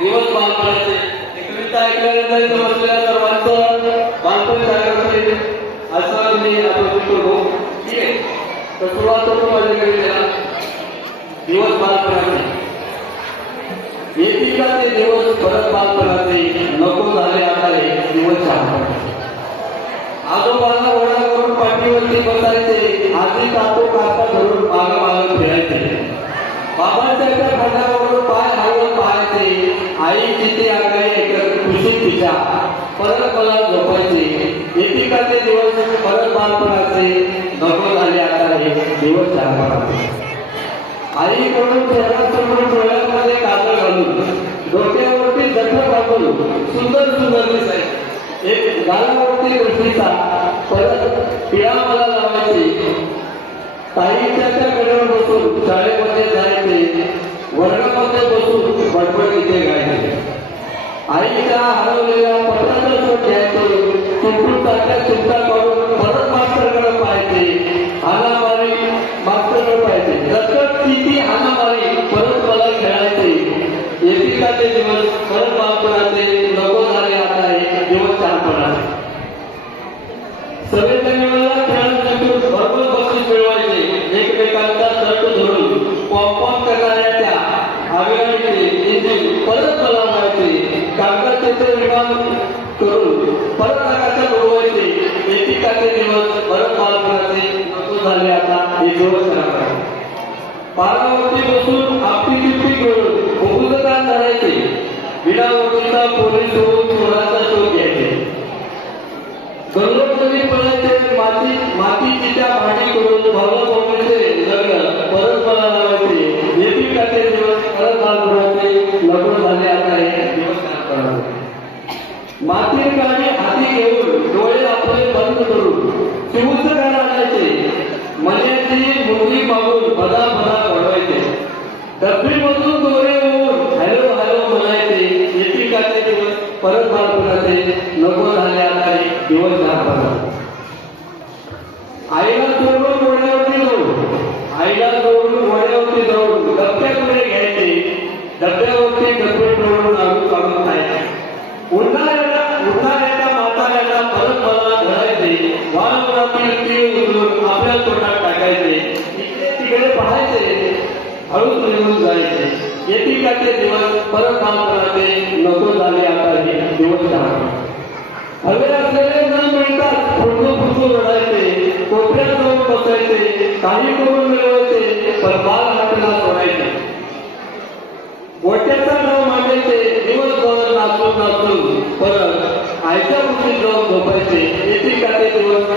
दिवस बालपणाचे एक कविता ऐकल्यानंतर इथं बसलेल्या सर्वांचं बालपण जागृत होईल असं मी आठवण करतो. ठीक आहे, तर सुरुवात करतो माझ्या कवितेला. दिवस बालपणाचे. येतील का ते दिवस परत बालपणाचे, नको झाले आता हे दिवस शहाणपणाचे. आजोबांना ओढा करून पाठीवरती बसायचे, आधी तातो काका धरून माग माग फिरायचे. बाबांच्या खांद्यावरून पाय हलवून पाहायचे, आई तिथे आगाई एकत्र खुशीत तिच्या परत मला झोपायचे. येतील का ते दिवस परत बालपणाचे, नको झाले आता हे दिवस शहाणपणाचे. आईकडून चेहरा समोर डोळ्यामध्ये काजळ घालून, डोक्यावरती जखम बांधून सुंदर सुंदर दिसायचे. एक गालावरती गोष्टीचा परत पिळा मला लावायचे. ताईच्या कडेवर बसून शाळेमध्ये जायचे, वर्गामध्ये बसून बडबड इथे गायचे. आईच्या हरवलेल्या पत्राचा शोध घ्यायचे, चुकून टाकल्या चिंता काढून परत मास्तरकडे पाहायचे. हाणामारी मास्तरकडे पाहायचे, दत्तक किती हाणामारी परत मला खेळायचे. येतील का ते दिवस परत बालपणाचे, नको झाले आता हे दिवस शहाणपणाचे. सगळेजणांना खेळात जिंकून भरपूर बक्षीस मिळवायचे. एकमेकांचा शर्ट धरून पॉपकॉर्न करणाऱ्या त्या आगळाचे इंजिन परत मला मारायचे. कागदाचे ते विमान करून परत आकाशात उडवायचे. येतील का ते दिवस परत बालपणाचे, नको झाले आता हे दिवस शहाणपणाचे. पारावरती बसून आपली टिप्पी घेऊन बहुजदान धरायचे. विडावरतीचा पोलीस होऊन चोराचा शोध घ्यायचे. गल्लोमध्ये पडायचे, मातीची त्या भाटी करून भावना बोलायचे. लग्न परत मला लावायचे. येतील का ते दिवस परत बालपणाचे, नको झाले आता हे दिवस शहाणपणाचे. माती गाडी हाती घेऊन डोळे आपले बंद करून शिवूचं गाणं आणायचे. मण्याची मुलगी मागून बदा बदा घडवायचे. डब्बीमधून दोरे होऊन हॅलो हॅलो म्हणायचे. येतील का ते दिवस परत बालपणाचे, नको झाले आता हे दिवस शहाणपणाचे. आईला जोडून घोड्यावरती जाऊन डब्याकडे घ्यायचे. डब्यावरती डबे जोडून लागून लागून खायचे. उन्हाळ्याच्या म्हाताऱ्याला परत मला धरायचे. वाळवणातील तीळ उचलून आपल्या तोंडात टाकायचे. इकडे तिकडे पाहायचे, हळूच निघून जायचे. येतील का ते दिवस परत बालपणाचे, नको झाले आता हे दिवस शहाणपणाचे. हवे असलेले न मिळतात फुटू रडायचे. कोपऱ्यात जाऊन बसायचे, काही करून मिळवायचे, पण बाल हाताला सोडायचे. गोट्याचा नाव मागायचे, दिवसभर नाचून नाचून परत आईच्या मुठीत जाऊन झोपायचे. येतील का ते दिवस